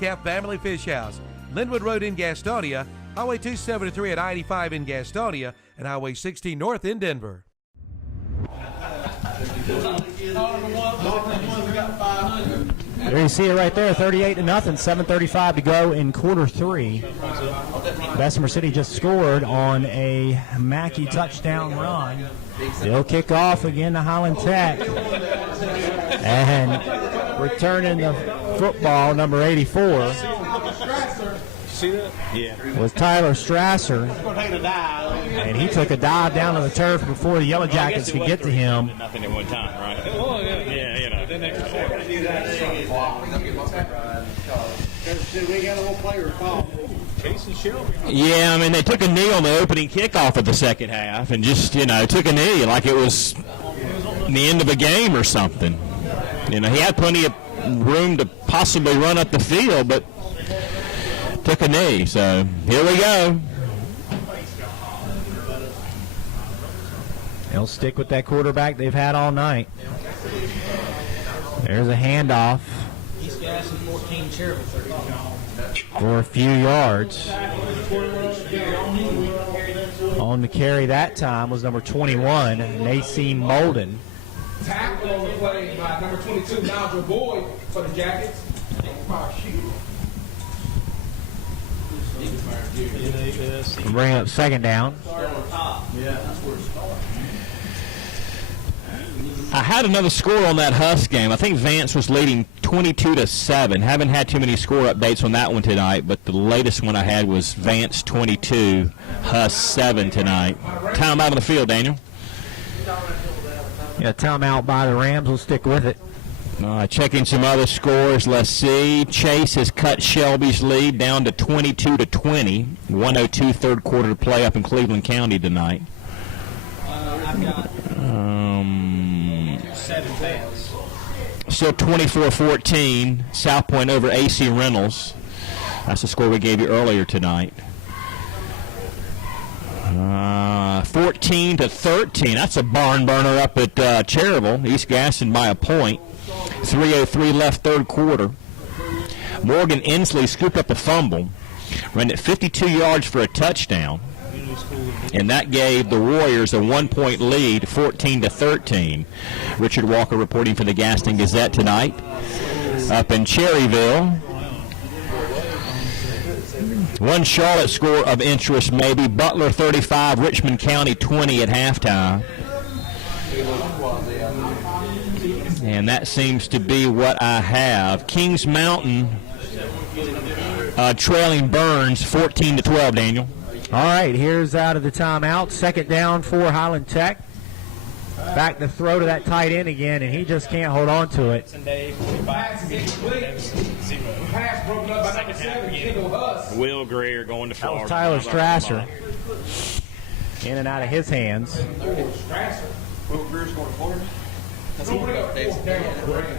Calf Family Fish House, Linwood Road in Gastonia, Highway 273 at I-85 in Gastonia, and Highway 16 North in Denver. There you see it right there, 38-0, 7:35 to go in quarter three. Bessemer City just scored on a Mackey touchdown run. They'll kick off again to Highland Tech. And returning the football, number 84. See that? Yeah. Was Tyler Strasser. And he took a dive down to the turf before the Yellow Jackets could get to him. Nothing at one time, right? Yeah, you know. Yeah, I mean, they took a knee on the opening kickoff of the second half and just, took a knee like it was the end of a game or something. He had plenty of room to possibly run up the field, but took a knee. So here we go. They'll stick with that quarterback they've had all night. There's a handoff for a few yards. On the carry that time was number 21, Nassim Molden. Tackle on the play by number 22, Nigel Boyd for the Jackets. Bring up second down. I had another score on that Husk game. I think Vance was leading 22-7. Haven't had too many score updates on that one tonight, but the latest one I had was Vance 22, Husk 7 tonight. Timeout on the field, Daniel. Yeah, timeout by the Rams. We'll stick with it. Checking some other scores. Let's see. Chase has cut Shelby's lead down to 22-20. 1:02 third quarter to play up in Cleveland County tonight. I've got 7 fans. Still 24-14. South Point over AC Reynolds. That's the score we gave you earlier tonight. 14-13. That's a barn burner up at Cherryville. East Gaston by a point. 3:03 left third quarter. Morgan Inslee scooped up a fumble, ran it 52 yards for a touchdown, and that gave the Warriors a 1-point lead, 14-13. Richard Walker reporting for the Gaston Gazette tonight. Up in Cherryville, one Charlotte score of interest maybe. Butler 35, Richmond County 20 at halftime. And that seems to be what I have. Kings Mountain trailing Burns 14-12, Daniel. All right, here's out of the timeout. Second down for Highland Tech. Back to throw to that tight end again, and he just can't hold on to it. Will Greer going to That Florida. was Tyler Strasser. In and out of his hands. Will Greer's going to Florida?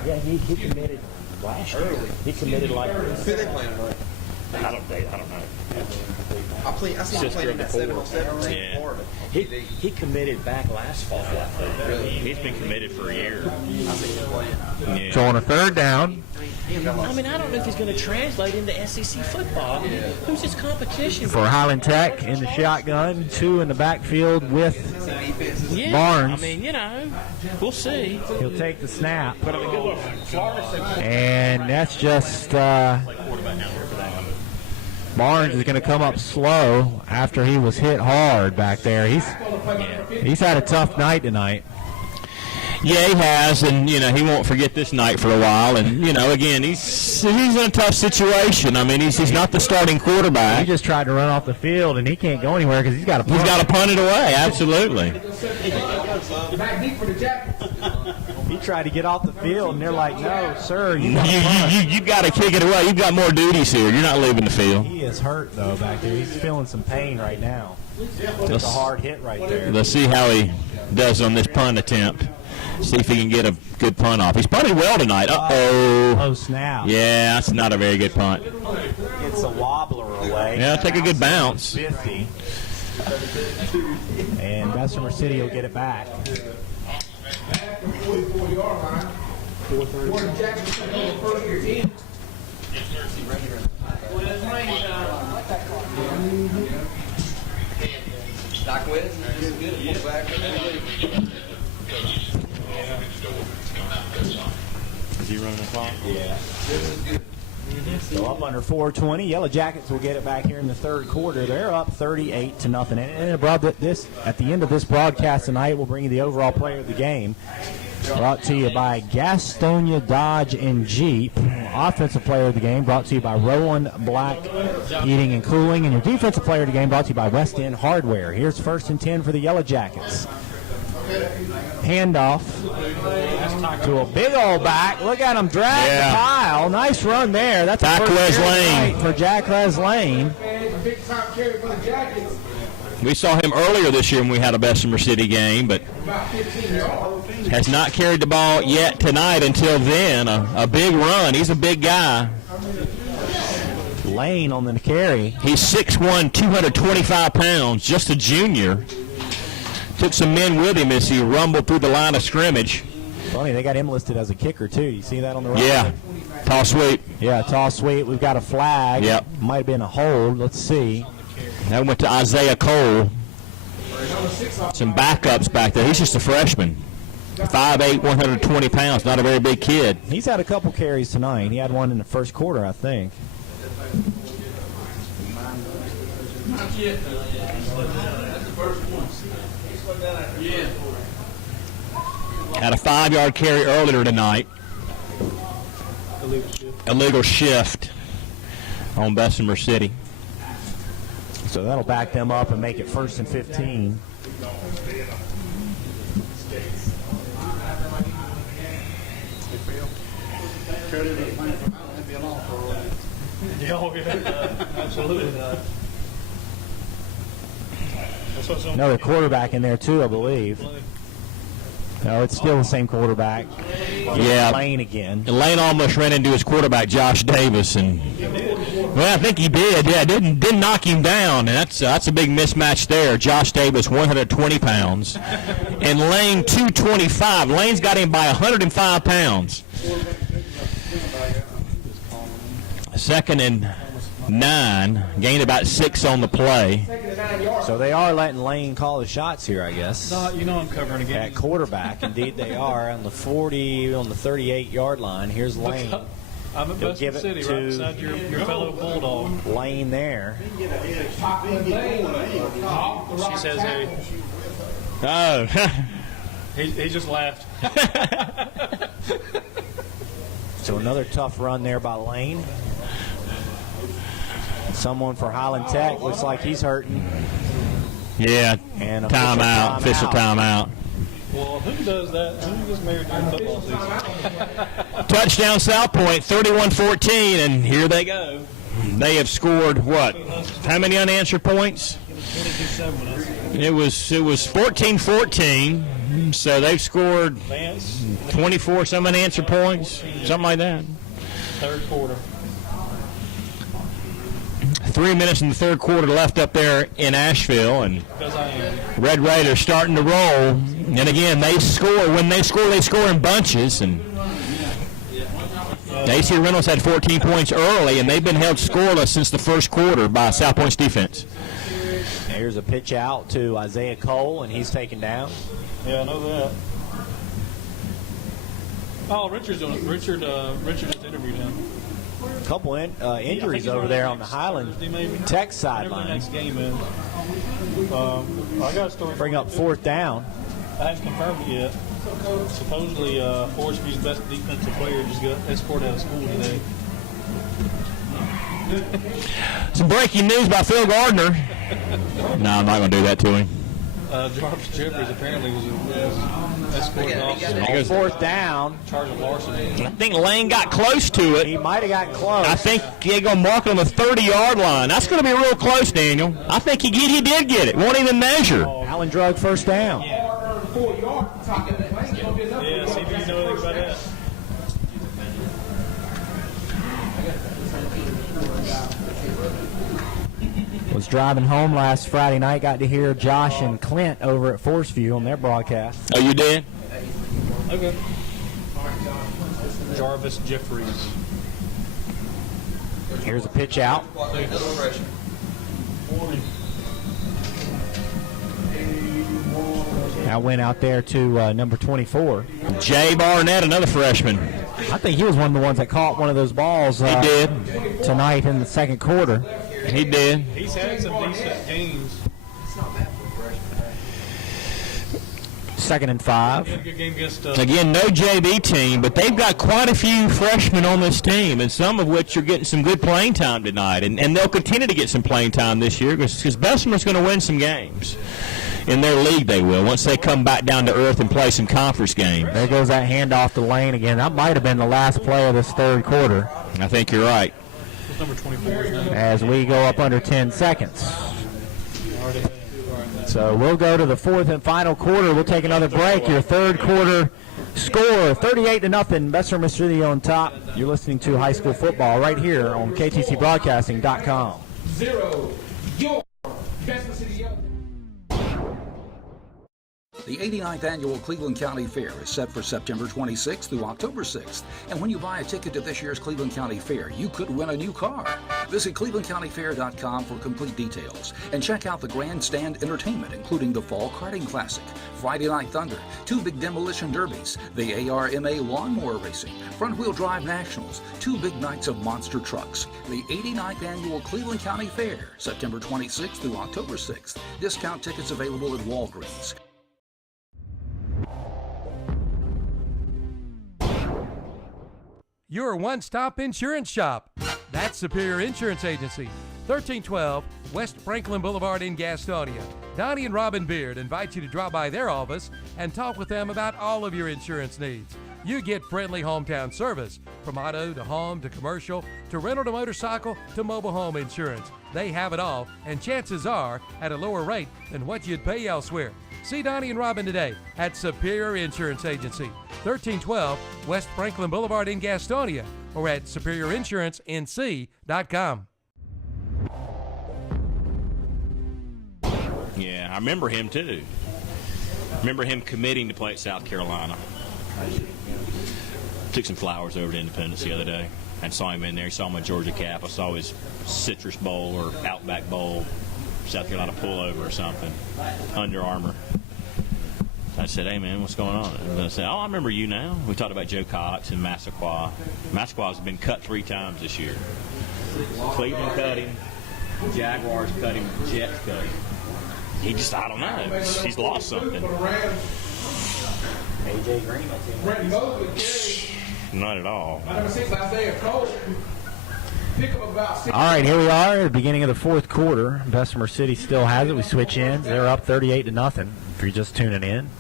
Yeah, he committed last year. He committed like. Who they playing tonight? I don't know. I seen him playing in that 707 in Florida. He committed back last fall. He's been committed for a year. Yeah. So on a third down. I mean, I don't know if he's going to translate into SEC football. Who's his competition? For Highland Tech in the shotgun, 2 in the backfield with Barnes. I mean, we'll see. He'll take the snap. But I mean, good look. And that's just Barnes is going to come up slow after he was hit hard back there. He's had a tough night tonight. Yeah, he has, and he won't forget this night for a while. And again, he's in a tough situation. I mean, he's not the starting quarterback. He just tried to run off the field, and he can't go anywhere because he's got to punt. He's got to punt it away. Absolutely. He tried to get off the field, and they're like, "No, sir, you got to kick it away. You've got more duties here. You're not leaving the field." He is hurt though back there. He's feeling some pain right now. It's a hard hit right there. Let's see how he does on this punt attempt. See if he can get a good punt off. He's punted well tonight. Oh, snap. Yeah, that's not a very good punt. It's a wobbler away. Yeah, take a good bounce. 50. And Bessemer City will get it back. Is he running the clock? Yeah. So up under 4:20. Yellow Jackets will get it back here in the third quarter. They're up 38-0. And at the end of this broadcast tonight, we'll bring you the overall player of the game. Brought to you by Gastonia Dodge and Jeep. Offensive player of the game brought to you by Roland Black Heating and Cooling. And your defensive player of the game brought to you by West End Hardware. Here's 1st and 10 for the Yellow Jackets. Handoff to a big old back. Look at him drag the pile. Nice run there. That's a first Lane for Jack Lane. Big time carry for the Jackets. We saw him earlier this year when we had a Bessemer City game, but has not carried the ball yet tonight until then. A big run. He's a big guy. Lane on the carry. He's 6'1", 225 pounds, just a junior. Took some men with him as he rumbled through the line of scrimmage. Funny, they got him listed as a kicker, too. You see that on the right? Yeah, toss sweep. Yeah, toss sweep. We've got a flag. Yep. Might have been a hold. Let's see. That went to Isaiah Cole. Some backups back there. He's just a freshman. 5'8", 120 pounds. Not a very big kid. He's had a couple carries tonight. He had one in the first quarter, I think. Had a 5-yard carry earlier tonight. Illegal shift on Bessemer City. So that'll back them up and make it 1st and 15. Absolutely not. Another quarterback in there, too, I believe. No, it's still the same quarterback. Yeah. Lane again. Lane almost ran into his quarterback, Josh Davis, and well, I think he did. Yeah, didn't knock him down, and that's a big mismatch there. Josh Davis, 120 pounds, and Lane, 225. Lane's got him by 105 pounds. 2nd and 9, gained about 6 on the play. So they are letting Lane call the shots here, I guess. No, you know I'm covering again. At quarterback, indeed they are. On the 38-yard line, here's Lane. I'm at Bessemer City, right beside your fellow Bulldog. Lane there. She says, hey. Oh. he just laughed. So another tough run there by Lane. Someone for Highland Tech looks like he's hurting. Yeah, And official timeout. Well, who does that? Who gets married during football season? Touchdown South Point, 31-14, and here they go. They have scored what? How many unanswered points? 22-7. It was 14-14, so they've scored 24 some unanswered points, something like that. Third quarter. 3 minutes in the third quarter left up there in Asheville, and Red Raiders starting to roll. And again, they score. When they score in bunches. And AC Reynolds had 14 points early, and they've been held scoreless since the first quarter by South Point's defense. Here's a pitch out to Isaiah Cole, and he's taken down. Yeah, I know that. Oh, Richard just interviewed him. A couple injuries over there on the Highland Tech sideline. Next game is. I got a story. Bring up 4th down. I haven't confirmed it yet. Supposedly, Forest View's best defensive player just got escorted out of school today. Some breaking news by Phil Gardner. No, I'm not going to do that to him. Jarvis Jeffries apparently was escorted off. On 4th down. Charge of larceny. I think Lane got close to it. He might have got close. I think they're going to mark it on the 30-yard line. That's going to be real close, Daniel. I think he did get it. Won't even measure. Allen Drug 1st down. Yeah, see if you know anything about that. Was driving home last Friday night. Got to hear Josh and Clint over at Forest View on their broadcast. Oh, you did? Okay. Jarvis Jeffries. Here's a pitch out. That went out there to number 24. Jay Barnett, another freshman. I think he was one of the ones that caught one of those balls. He did tonight in the second quarter. He did. He's had some decent games. Second and 5. Good game against, Again, no JV team, but they've got quite a few freshmen on this team, and some of which are getting some good playing time tonight. And they'll continue to get some playing time this year because Bessemer's going to win some games. In their league, they will, once they come back down to earth and play some conference games. There goes that handoff to Lane again. That might have been the last play of this third quarter. I think you're right. number 24 now. As we go up under 10 seconds. So we'll go to the fourth and final quarter. We'll take another break. Your third quarter score, 38-0, Bessemer City on top. You're listening to high school football right here on KTCBroadcasting.com. 0, your Bessemer City Young. The 89th Annual Cleveland County Fair is set for September 26th through October 6th. And when you buy a ticket to this year's Cleveland County Fair, you could win a new car. Visit clevelandcountyfair.com for complete details. And check out the grandstand entertainment, including the Fall Karting Classic, Friday Night Thunder, 2 big demolition derbies, the ARMA Lawnmower Racing, Front-Wheel Drive Nationals, 2 big nights of monster trucks. The 89th Annual Cleveland County Fair, September 26th through October 6th. Discount tickets available at Walgreens. Your one-stop insurance shop. That's Superior Insurance Agency, 1312 West Franklin Boulevard in Gastonia. Donnie and Robin Beard invite you to drop by their office and talk with them about all of your insurance needs. You get friendly hometown service, from auto to home to commercial to rental to motorcycle to mobile home insurance. They have it all, and chances are at a lower rate than what you'd pay elsewhere. See Donnie and Robin today at Superior Insurance Agency, 1312 West Franklin Boulevard in Gastonia, or at superiorinsuranceinc.com. Yeah, I remember him too. Remember him committing to play at South Carolina. Took some flowers over to Independence the other day and saw him in there. Saw him at Georgia Cap. I saw his Citrus Bowl or Outback Bowl, South Carolina pullover or something, Under Armour. I said, hey, man, what's going on? And I said, oh, I remember you now. We talked about Joe Cox and Massaquoi. Massaquoi has been cut 3 times this year. Cleveland cut him. Jaguars cut him. Jets cut him. He just, I don't know. He's lost something. AJ Green. Brent Mosley, Not at all. number 6, Isaiah Cole. Pick up about 6. All right, here we are at the beginning of the fourth quarter. Bessemer City still has it. We switch ends. They're up 38-0 if you're just tuning in.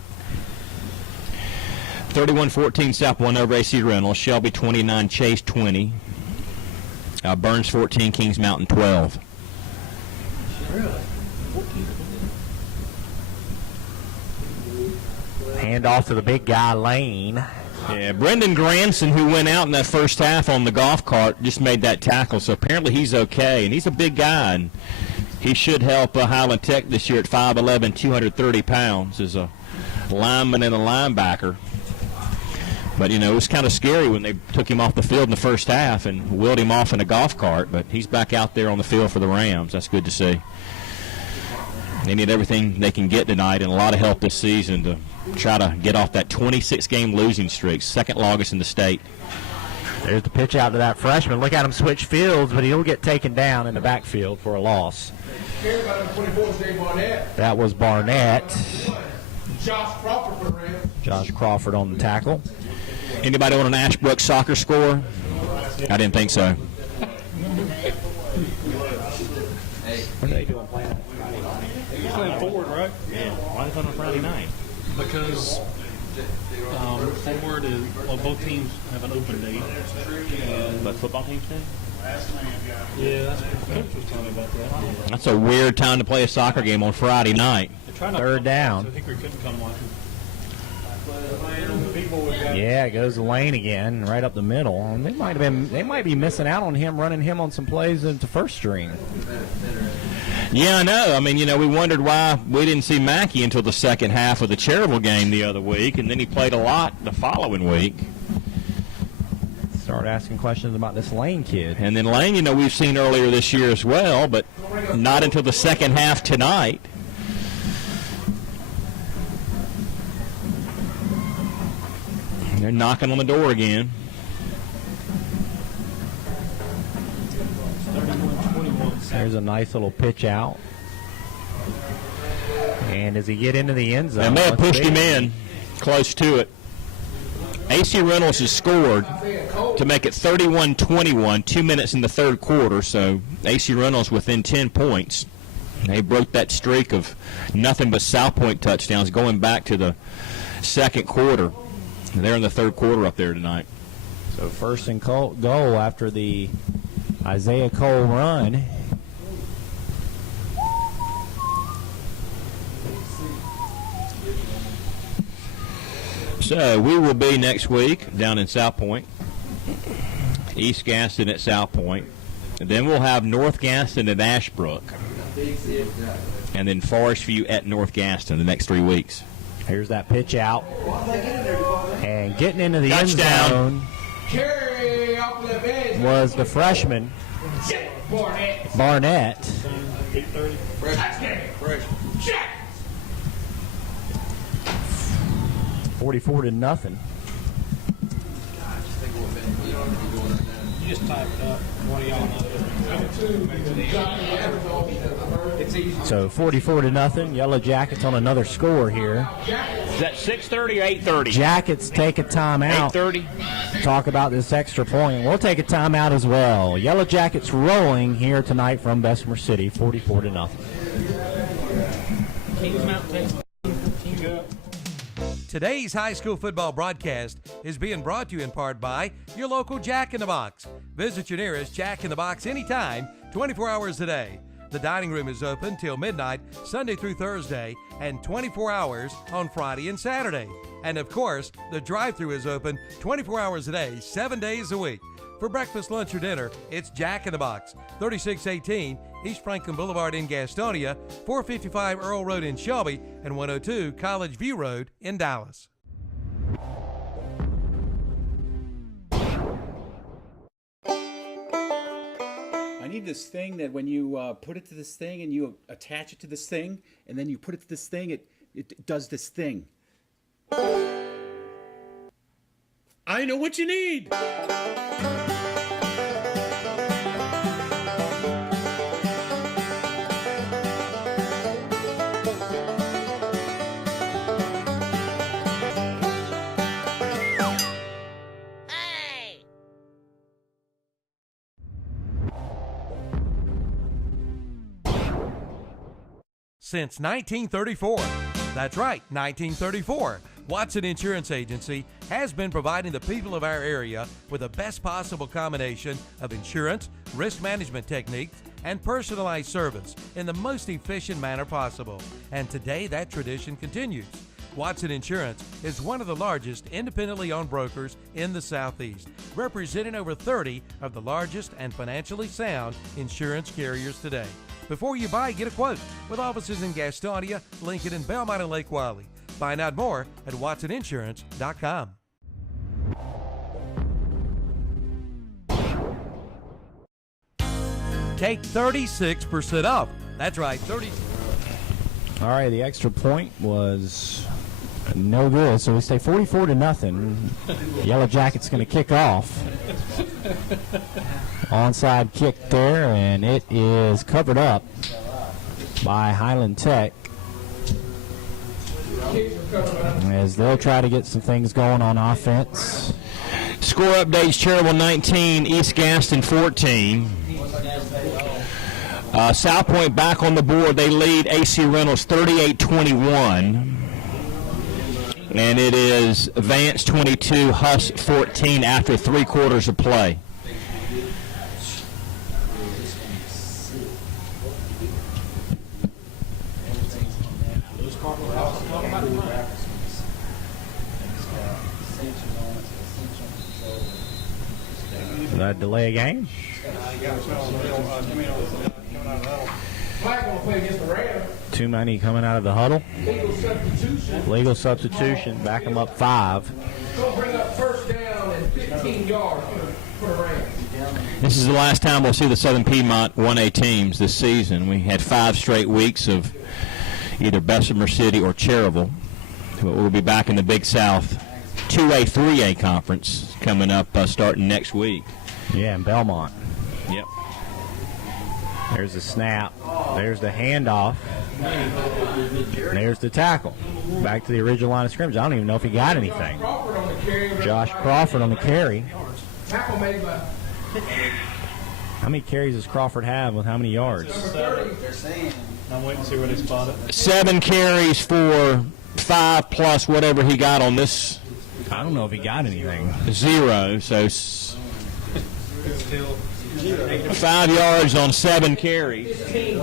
31-14 South 1 over AC Reynolds. Shelby 29, Chase 20. Burns 14, Kings Mountain 12. Hand off to the big guy, Lane. Yeah, Brendan Granson, who went out in that first half on the golf cart, just made that tackle. So apparently he's okay, and he's a big guy, and he should help Highland Tech this year at 5'11", 230 pounds as a lineman and a linebacker. But, you know, it was kind of scary when they took him off the field in the first half and wheeled him off in a golf cart. But he's back out there on the field for the Rams. That's good to see. They need everything they can get tonight and a lot of help this season to try to get off that 26-game losing streak, second longest in the state. There's the pitch out to that freshman. Look at him switch fields, but he'll get taken down in the backfield for a loss. That was Barnett. Josh Crawford for the Rams. Josh Crawford on the tackle. Anybody want an Ashbrook soccer score? I didn't think so. What are they doing playing? He's playing forward, right? Yeah, why is that on Friday night? Because forward is, well, both teams have an open date. But football teams do? Yeah, that's what the coach was talking about that. That's a weird time to play a soccer game on Friday night. Third down. So Hickory couldn't come watch him. Yeah, it goes to Lane again, right up the middle. And they might be missing out on him, running him on some plays into first string. Yeah, I know. I mean, you know, we wondered why we didn't see Mackey until the second half of the Cherryville game the other week, and then he played a lot the following week. start asking questions about this Lane kid. And then Lane, we've seen earlier this year as well, but not until the second half tonight. They're knocking on the door again. There's a nice little pitch out. And does he get into the end zone? They may have pushed him in close to it. AC Reynolds has scored to make it 31-21, 2 minutes in the third quarter, so AC Reynolds within 10 points. They broke that streak of nothing but South Point touchdowns going back to the second quarter. They're in the third quarter up there tonight. So first and goal after the Isaiah Cole run. So we will be next week down in South Point, East Gaston at South Point. And then we'll have North Gaston at Ashbrook, and then Forest View at North Gaston the next 3 weeks. Here's that pitch out. And getting into the Touchdown. end zone was the freshman, Barnett. 44-0. You just type it up. One of y'all know. So 44-0. Yellow Jackets on another score here. Is that 6:30 or 8:30? Jackets take a timeout. 8:30. Talk about this extra point. We'll take a timeout as well. Yellow Jackets rolling here tonight from Bessemer City, 44-0. Today's high school football broadcast is being brought to you in part by your local Jack in the Box. Visit your nearest Jack in the Box anytime, 24 hours a day. The dining room is open till midnight, Sunday through Thursday, and 24 hours on Friday and Saturday. And of course, the drive-thru is open 24 hours a day, 7 days a week. For breakfast, lunch, or dinner, it's Jack in the Box, 3618 East Franklin Boulevard in Gastonia, 455 Earl Road in Shelby, and 102 College View Road in Dallas. I need this thing that when you put it to this thing and you attach it to this thing, and then you put it to this thing, it does this thing. I know what you need. Since 1934. That's right, 1934. Watson Insurance Agency has been providing the people of our area with the best possible combination of insurance, risk management techniques, and personalized service in the most efficient manner possible. And today that tradition continues. Watson Insurance is one of the largest independently owned brokers in the Southeast, representing over 30 of the largest and financially sound insurance carriers today. Before you buy, get a quote with offices in Gastonia, Lincoln, and Belmont and Lake Wylie. Find out more at WatsonInsurance.com. Take 36% off. That's right, 30. All right, the extra point was no good, so we stay 44-0. Yellow Jackets going to kick off. Onside kick there, and it is covered up by Highland Tech as they'll try to get some things going on offense. Score updates: Cherryville 19, East Gaston 14. South Point back on the board. They lead AC Reynolds 38-21. And it is Vance 22, Huss 14 after 3 quarters of play. Did that delay a game? Too many coming out of the huddle. Legal substitution. Back them up 5. Go bring up first down and 15 yards for the Rams. This is the last time we'll see the Southern Piedmont 1A teams this season. We had 5 straight weeks of either Bessemer City or Cherryville. But we'll be back in the Big South 2A, 3A conference coming up starting next week. Yeah, in Belmont. Yep. There's the snap. There's the handoff. There's the tackle. Back to the original line of scrimmage. I don't even know if he got anything. Josh Crawford on the carry. Tackle made by How many carries does Crawford have with how many yards? I'm waiting to see where they spot it. 7 carries for 5 plus whatever he got on this I don't know if he got anything. 0. So Still 5 yards on 7 carries.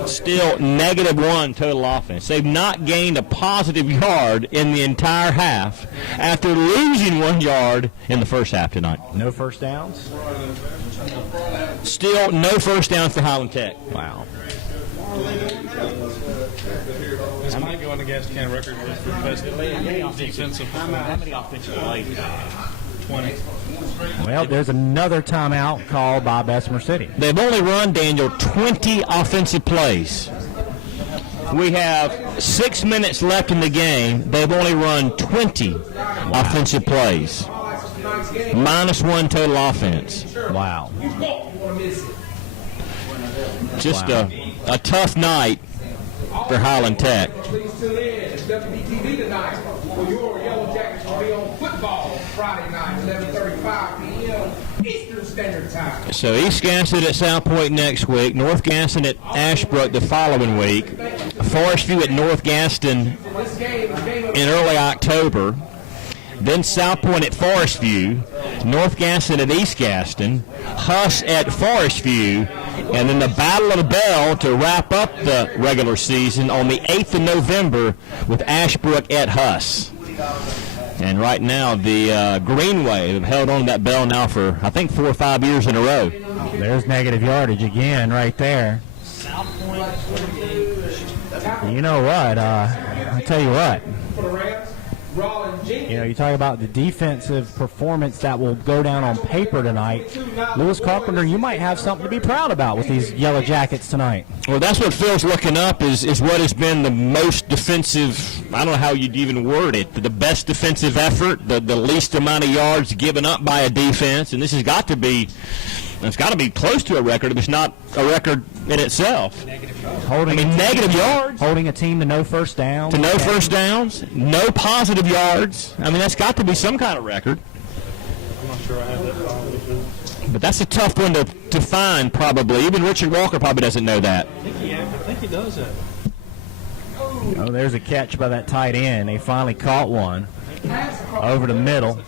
Still -1 total offense. They've not gained a positive yard in the entire half after losing 1 yard in the first half tonight. No first downs? Still no first downs for Highland Tech. Wow. this might go on the gas can record for best defensive. How many offensive plays? 20. Well, there's another timeout called by Bessemer City. They've only run, Daniel, 20 offensive plays. We have 6 minutes left in the game. They've only run 20 offensive plays. -1 total offense. Wow. Just a tough night for Highland Tech. Please tune in. It's WBTV tonight. For your Yellow Jackets will be on football Friday night, 11:35 p.m. Eastern Standard Time. So East Gaston at South Point next week, North Gaston at Ashbrook the following week, Forest View at North Gaston This game is game of in early October, then South Point at Forest View, North Gaston at East Gaston, Huss at Forest View, and then the Battle of the Bell to wrap up the regular season on the 8th of November with Ashbrook at Huss. And right now, the Green Wave have held on to that bell now for, I think, 4 or 5 years in a row. There's negative yardage again right there. You know what? I'll tell you what. for the Rams. Rollin Jenkins. You know, you talk about the defensive performance that will go down on paper tonight. Lewis Carpenter, you might have something to be proud about with these Yellow Jackets tonight. Well, that's what Phil's looking up is what has been the most defensive, I don't know how you'd even word it, the best defensive effort, the least amount of yards given up by a defense, and this has got to be, it's got to be close to a record if it's not a record in itself. Negative yards. Holding a team to no first downs. To no first downs, no positive yards. I mean, that's got to be some kind of record. I'm not sure I have that problem. But that's a tough one to find, probably. Even Richard Walker probably doesn't know that. I think he does have it. Oh, there's a catch by that tight end. They finally caught one over the middle.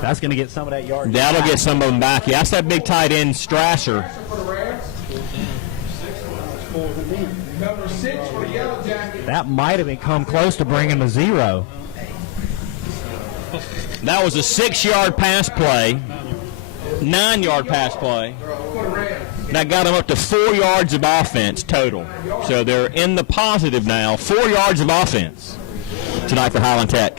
That's going to get some of that yardage. That'll get some of them back. Yeah, that's that big tight end, Strasser. For the Rams. Number 6 for the Yellow Jackets. That might have come close to bringing a 0. That was a 6-yard pass play, 9-yard pass play. That got them up to 4 yards of offense total. So they're in the positive now. 4 yards of offense tonight for Highland Tech.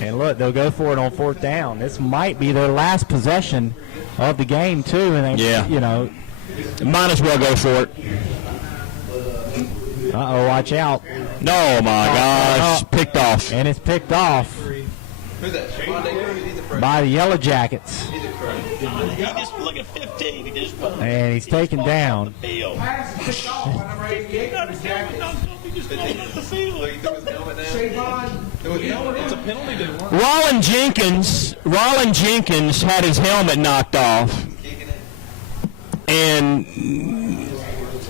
And look, they'll go for it on 4th down. This might be their last possession of the game, too. And they, Yeah. you know. Might as well go for it. Uh-oh, watch out. No, my gosh. Picked off. And it's picked off by the Yellow Jackets. He just look at 15. He just put And he's taken down. the field. Pass is picked off by number 88 for the Jackets. He just pulled it at the field. Trayvon. It's a penalty to one. Rollin Jenkins had his helmet knocked off. And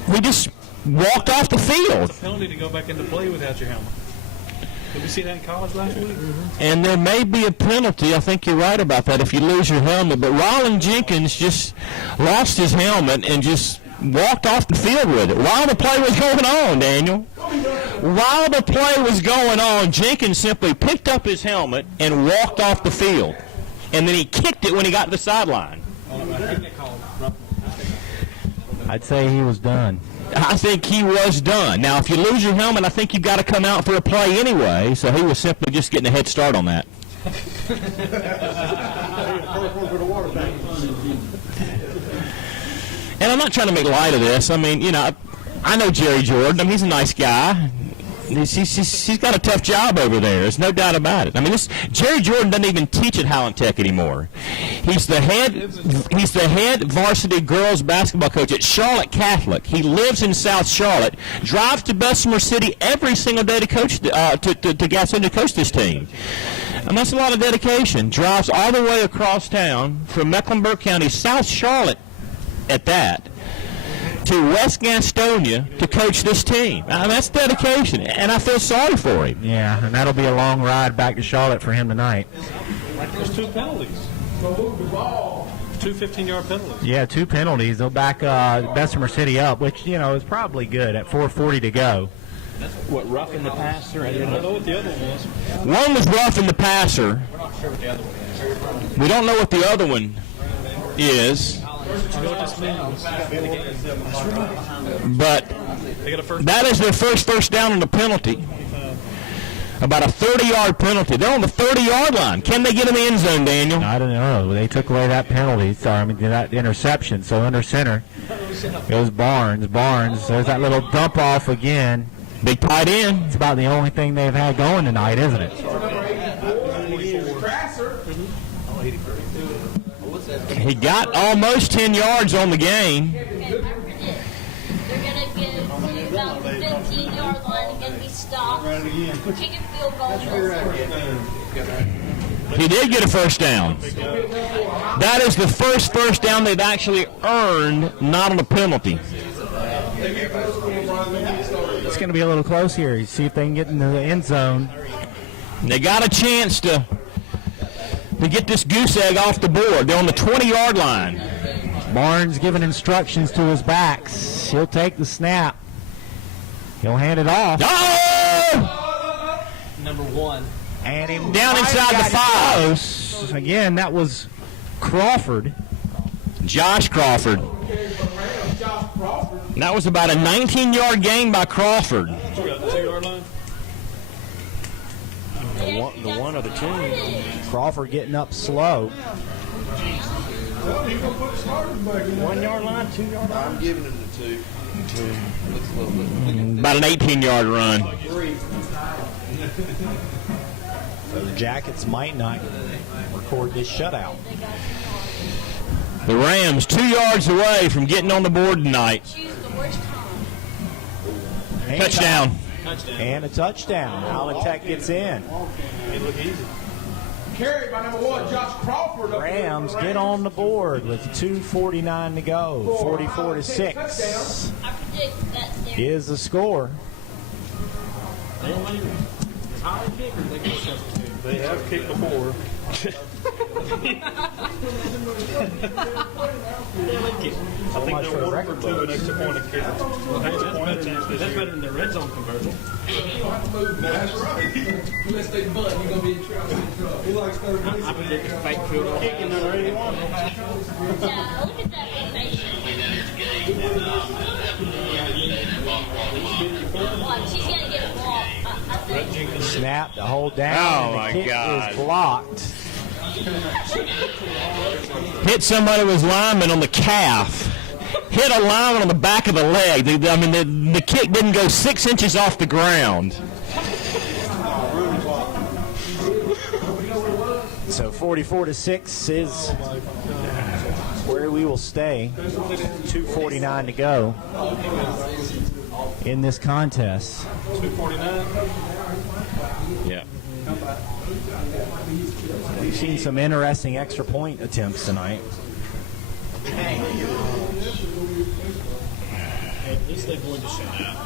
we just walked off the field. Penalty to go back into play without your helmet. Did we see that in college last week? And there may be a penalty. I think you're right about that if you lose your helmet. But Rollin Jenkins just lost his helmet and just walked off the field with it while the play was going on, Daniel. While the play was going on, Jenkins simply picked up his helmet and walked off the field. And then he kicked it when he got to the sideline. I'd say he was done. I think he was done. Now, if you lose your helmet, I think you've got to come out for a play anyway. So he was simply just getting a head start on that. And I'm not trying to make light of this. I mean, you know, I know Jerry Jordan. I mean, he's a nice guy. He's got a tough job over there. There's no doubt about it. I mean, Jerry Jordan doesn't even teach at Highland Tech anymore. He's the head varsity girls basketball coach at Charlotte Catholic. He lives in South Charlotte, drives to Bessemer City every single day to coach to Gastonia to coach this team. And that's a lot of dedication. Drives all the way across town from Mecklenburg County, South Charlotte at that, to West Gastonia to coach this team. That's dedication, and I feel sorry for him. Yeah, and that'll be a long ride back to Charlotte for him tonight. There's 2 penalties. 2 15-yard penalties. Yeah, 2 penalties. They'll back Bessemer City up, which, you know, is probably good at 4:40 to go. What, roughing the passer? I don't know what the other one was. One was roughing the passer. We're not sure what the other one is. We don't know what the other one is. But that is their first down on the penalty. About a 30-yard penalty. They're on the 30-yard line. Can they get in the end zone, Daniel? I don't know. They took away that penalty. That interception. So under center goes Barnes. There's that little dump off again. Big tight end. It's about the only thing they've had going tonight, isn't it? He got almost 10 yards on the game. They're going to get to about the 15-yard line and going to be stopped. Kick a field goal. He did get a first down. That is the first down they've actually earned, not on a penalty. It's going to be a little close here. See if they can get into the end zone. They got a chance to get this goose egg off the board. They're on the 20-yard line. Barnes giving instructions to his backs. He'll take the snap. He'll hand it off. Oh! Number 1. And him Down inside the 5. Again, that was Crawford. Josh Crawford. That was about a 19-yard gain by Crawford. 2-yard line. The one of the two. Crawford getting up slow. 1 yard line, 2 yard line. I'm giving him the 2. About an 18-yard run. So the Jackets might not record this shutout. The Rams 2 yards away from getting on the board tonight. Touchdown. And a touchdown. Highland Tech gets in. It looked easy. Carried by number 1, Josh Crawford. Rams get on the board with 2:49 to go. 44-6 is the score. They have kicked before. I think they're 1 for 2 an extra point of kick. That's better than the red zone conversion. That's right. Unless they bunt, you're going to be in trouble. He likes third base. I predict a fake field goal. Kicking number 81. Yeah, look at that formation. Watch, she's going to get blocked. I think. Snap to hold down. Oh, and the my kick God. is blocked. Hit somebody with lineman on the calf. Hit a lineman on the back of the leg. The kick didn't go 6 inches off the ground. So 44-6 is where we will stay. 2:49 to go in this contest. 249. Yeah. We've seen some interesting extra point attempts tonight. At least they're going to shut out.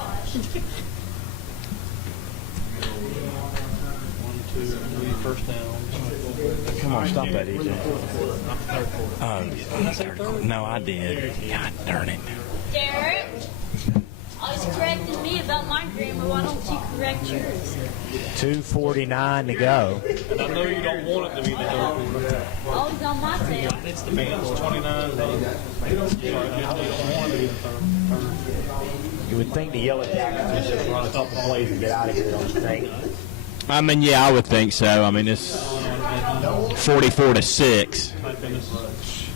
1, 2, 3, first down. Come on, stop that, EJ. Not the third quarter. No, I did. God darn it. Derek, always correcting me about my grammar. Why don't you correct yours? 2:49 to go. And I know you don't want it to be the third quarter. Always on my tail. It's the It's 29. You don't want it to be the third. You would think the Yellow Jackets would just run a couple plays and get out of here, don't you think? I mean, yeah, I would think so. I mean, it's 44-6. goodness.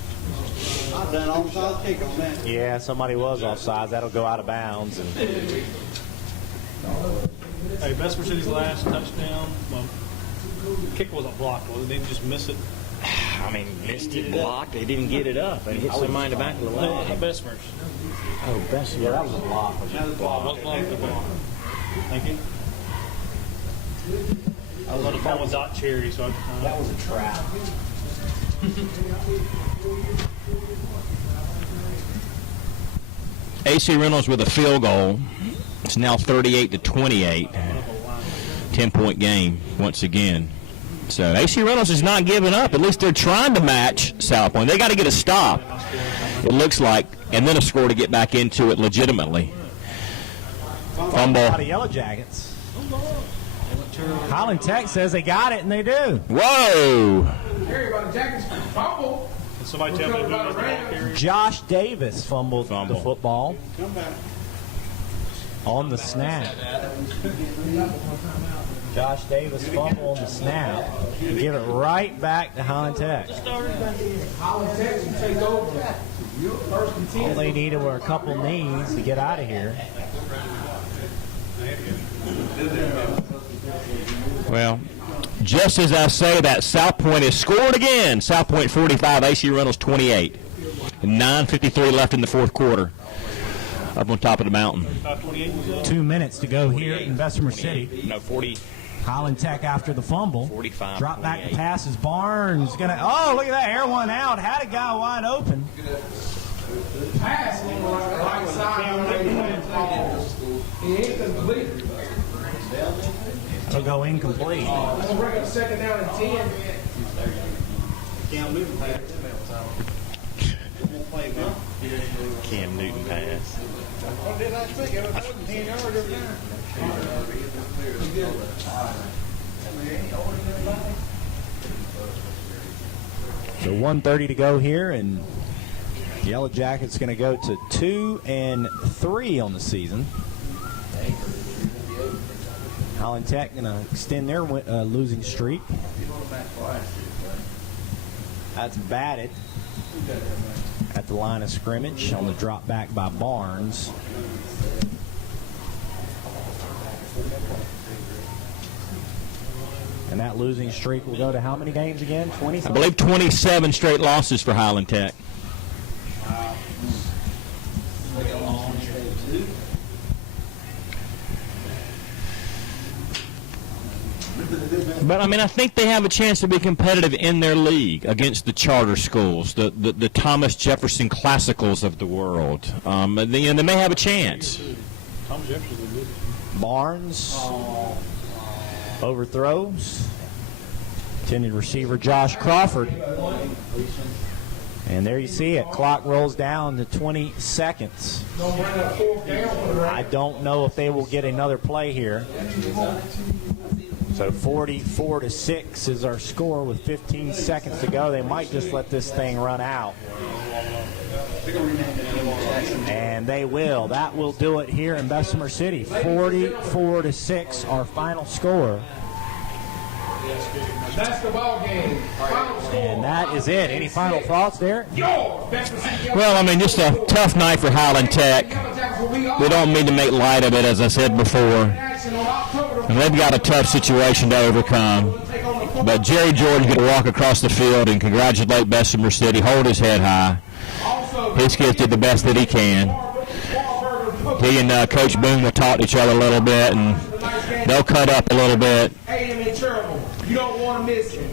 I've done offside kick on that. Yeah, somebody was offsides. That'll go out of bounds. And Hey, Bessemer City's last touchdown. Well, kick wasn't blocked, was it? They just miss it. I mean, missed it, blocked. They didn't get it up. And hit somebody in the back of the leg. Bessemer's. oh, Bessemer. Yeah, that was a block. Was blocked. Thank you. I was on the phone with Dot Cherry, so That was a trap. AC Reynolds with a field goal. It's now 38-28. 10-point game once again. So AC Reynolds is not giving up. At least they're trying to match South Point. They got to get a stop, it looks like, and then a score to get back into it legitimately. Fumble. A lot of Yellow Jackets. Highland Tech says they got it, and they do. Whoa! Harry about the Jackets fumble. somebody tell me to move this ball carrier. Josh Davis fumbled the football on the snap. Josh Davis fumble on the snap. Give it right back to Highland Tech. Highland Tech can take over. All they needed were a couple knees to get out of here. Well, just as I say that, South Point has scored again. South Point 45, AC Reynolds 28. And 9:53 left in the fourth quarter. Up on top of the mountain. 2 minutes to go here in Bessemer City. No, 40. Highland Tech after the fumble. 45. Drop back to passes. Barnes gonna. Oh, look at that! Air one out. Had a guy wide open. Pass on the right side. He ain't complete. It'll go incomplete. Let's bring up second down and 10. Cam Newton pass. So 1:30 to go here, and Yellow Jackets going to go to 2-3 on the season. Highland Tech going to extend their losing streak. That's batted at the line of scrimmage on the drop back by Barnes. And that losing streak will go to how many games again? 20? I believe 27 straight losses for Highland Tech. But, I mean, I think they have a chance to be competitive in their league against the charter schools, the Thomas Jefferson Classicals of the world. They may have a chance. Barnes overthrows. Intended receiver Josh Crawford. And there you see it. Clock rolls down to 20 seconds. I don't know if they will get another play here. So 44-6 is our score with 15 seconds to go. They might just let this thing run out. And they will. That will do it here in Bessemer City. 44-6, our final score. That's the ball game. Final score. And that is it. Any final thoughts there? Well, I mean, just a tough night for Highland Tech. We don't mean to make light of it, as I said before. And they've got a tough situation to overcome. But Jerry George is going to walk across the field and congratulate Bessemer City, hold his head high. His kids did the best that he can. He and Coach Boone will talk to each other a little bit, and they'll cut up a little bit. You don't want to miss it.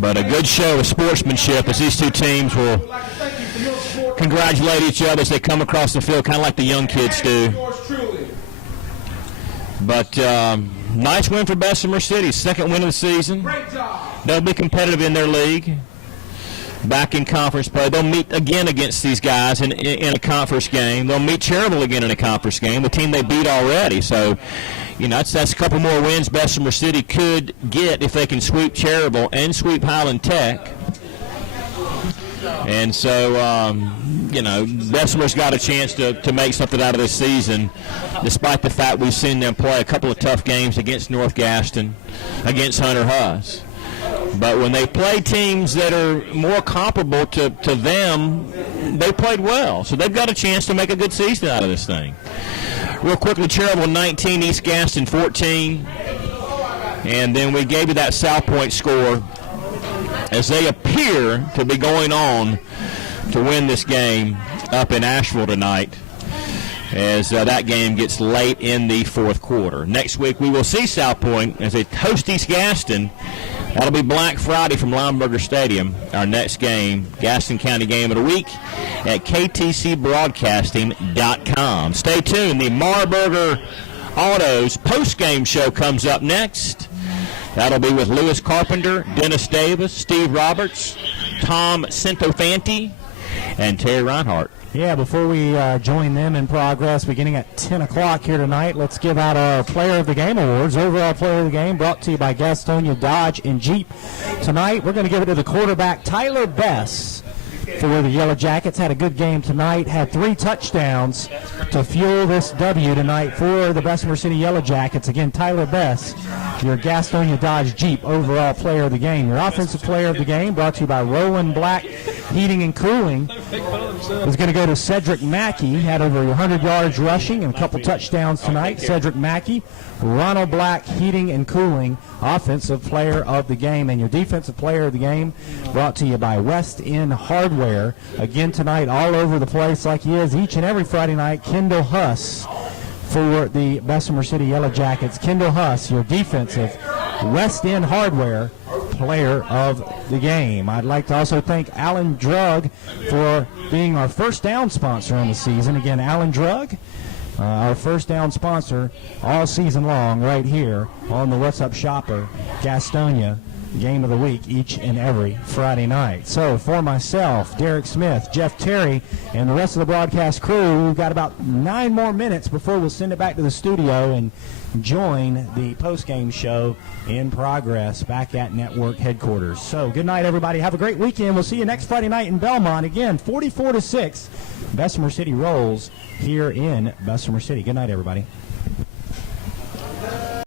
But a good show of sportsmanship as these two teams will congratulate each other as they come across the field, kind of like the young kids do. But nice win for Bessemer City, second win of the season. They'll be competitive in their league. Back in conference play. They'll meet again against these guys in a conference game. They'll meet Cherryville again in a conference game, the team they beat already. So, you know, that's a couple more wins Bessemer City could get if they can sweep Cherryville and sweep Highland Tech. And so, you know, Bessemer's got a chance to make something out of this season, despite the fact we've seen them play a couple of tough games against North Gaston, against Hunter Huss. But when they play teams that are more comparable to them, they played well. So they've got a chance to make a good season out of this thing. Real quickly, Cherryville 19, East Gaston 14. And then we gave you that South Point score as they appear to be going on to win this game up in Asheville tonight, as that game gets late in the fourth quarter. Next week we will see South Point as they host East Gaston. That'll be Black Friday from Lineberger Stadium, our next game, Gaston County Game of the Week at ktcbroadcasting.com. Stay tuned. The Marburger Autos post-game show comes up next. That'll be with Lewis Carpenter, Dennis Davis, Steve Roberts, Tom Centofanti, and Terry Reinhardt. Yeah, before we join them in progress beginning at 10 o'clock here tonight, let's give out our Player of the Game awards. Overall Player of the Game brought to you by Gastonia Dodge and Jeep. Tonight, we're going to give it to the quarterback, Tyler Bess, for the Yellow Jackets. Had a good game tonight, had 3 touchdowns to fuel this W tonight for the Bessemer City Yellow Jackets. Again, Tyler Bess, your Gastonia Dodge Jeep overall Player of the Game. Your Offensive Player of the Game brought to you by Roland Black Heating and Cooling is going to go to Cedric Mackey. Had over 100 yards rushing and a couple touchdowns tonight. Cedric Mackey, Ronald Black Heating and Cooling, Offensive Player of the Game. And your Defensive Player of the Game brought to you by West End Hardware. Again tonight, all over the place like he is each and every Friday night, Kendall Huss for the Bessemer City Yellow Jackets. Kendall Huss, your defensive West End Hardware Player of the Game. I'd like to also thank Alan Drug for being our first down sponsor on the season. Again, Alan Drug, our first down sponsor all season long right here on the What's Up Shopper Gastonia Game of the Week each and every Friday night. So for myself, Derek Smith, Jeff Terry, and the rest of the broadcast crew, we've got about 9 more minutes before we'll send it back to the studio and join the post-game show in progress back at network headquarters. So good night, everybody. Have a great weekend. We'll see you next Friday night in Belmont. Again, 44-6, Bessemer City rolls here in Bessemer City. Good night, everybody.